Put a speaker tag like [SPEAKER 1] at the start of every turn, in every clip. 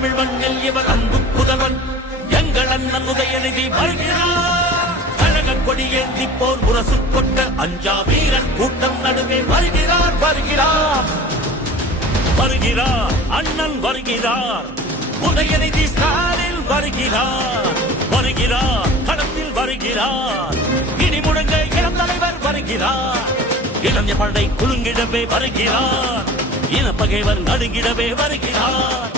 [SPEAKER 1] தமிழ் மண்ணில் இவர் அன்பு புதவன் எங்கள் அண்ணன் உதயநிதி வருகிறார். கழக கொடியேந்தி போர் முரசு கொண்ட அஞ்சா வீரன் கூட்டம் நடுவே வருகிறார் வருகிறார். வருகிறார் அண்ணன் வருகிறார். உதயநிதி ஸ்டாலில் வருகிறார். வருகிறார் களத்தில் வருகிறார். இடி முழங்க இளம் தலைவர் வருகிறார். இளைஞ படை குலுங்கிடவே வருகிறார். இன பகைவர் நடுங்கிடவே வருகிறார்.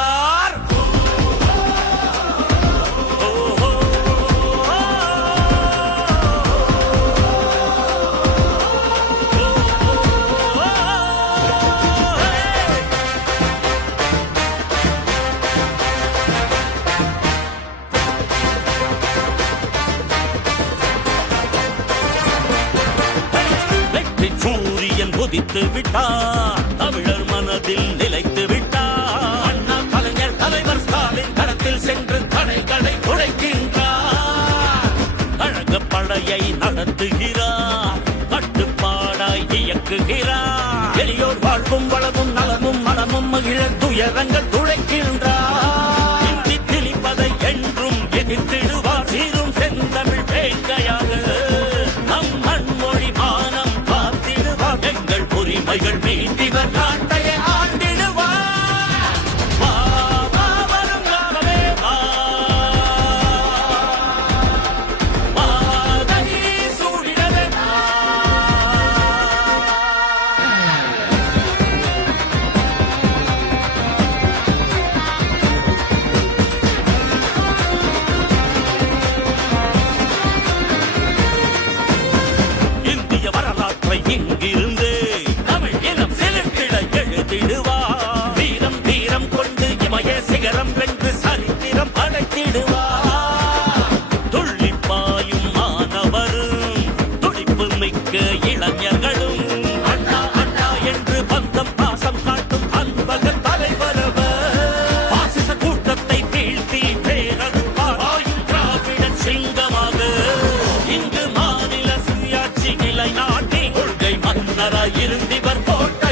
[SPEAKER 1] உதித்து விட்டார் தமிழர் மனதில் நிலைத்து விட்டார் அண்ணா கலைஞர் தலைவர் ஸ்டாலின் கடத்தில் சென்று தடைகளை உடைக்கின்றார் அழக படையை நடத்துகிறார் கட்டுப்பாடாய் இயக்குகிறார். எளியோர் வாழ்வும் வளமும் நலமும் மனமும் மகிழ துயரங்கள் துளைக்கின்றார் மகிமைகள் மீண்டிவர் காண்ட அன்பர்களுக்கு இளைஞர்களும் அண்ணா அண்ணா என்று பந்தம் பாசம் காட்டும் அன்பக தலைவரவர். பாசிச கூட்டத்தை வீழ்த்தி பேரது பாராயும் திராவிட சிங்கமாக இங்கு மாநில சுயாட்சி நிலை நாட்டி கொள்கை மன்னராய் இருந்திவர் போட்ட